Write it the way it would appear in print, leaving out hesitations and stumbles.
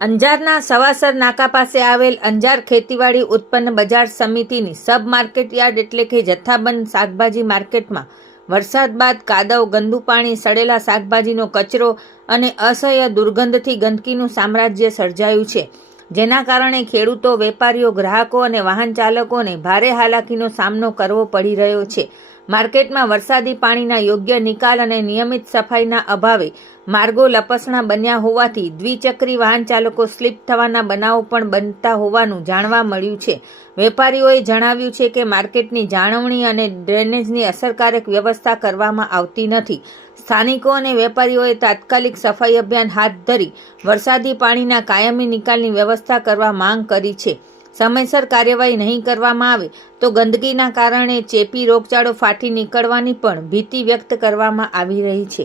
અંજારના સવાસર નાકા પાસે આવેલ અંજાર ખેતીવાડી ઉત્પન્ન બજાર સમિતિની સબ માર્કેટ યાર્ડ એટલે કે જથ્થાબંધ શાકભાજી માર્કેટમાં વરસાદ બાદ કાદવ, ગંદુ પાણી, સડેલા શાકભાજીનો કચરો અને અસહ્ય દુર્ગંધથી ગંદકીનું સામ્રાજ્ય સર્જાયું છે, જેના કારણે ખેડૂતો, વેપારીઓ, ગ્રાહકો અને વાહન ચાલકોને ભારે હાલાકીનો સામનો કરવો પડી રહ્યો છે. માર્કેટમાં વરસાદી પાણીના યોગ્ય નિકાલ અને નિયમિત સફાઈના અભાવે માર્ગો લપસણા બન્યા હોવાથી દ્વિચક્રી વાહન ચાલકો સ્લીપ થવાના બનાવો પણ બનતા હોવાનું જાણવા મળ્યું છે. વેપારીઓએ જણાવ્યું છે કે માર્કેટની જાળવણી અને ડ્રેનેજની અસરકારક વ્યવસ્થા કરવામાં આવતી નથી. સ્થાનિકો અને વેપારીઓએ તાત્કાલિક સફાઈ અભિયાન હાથ ધરી વરસાદી પાણીના કાયમી નિકાલની વ્યવસ્થા કરવા માંગ કરી છે. સમયસર કાર્યવાહી નહીં કરવામાં આવે તો ગંદકીના કારણે ચેપી રોગચાળો ફાટી નીકળવાની પણ ભીતિ વ્યક્ત કરવામાં આવી રહી છે.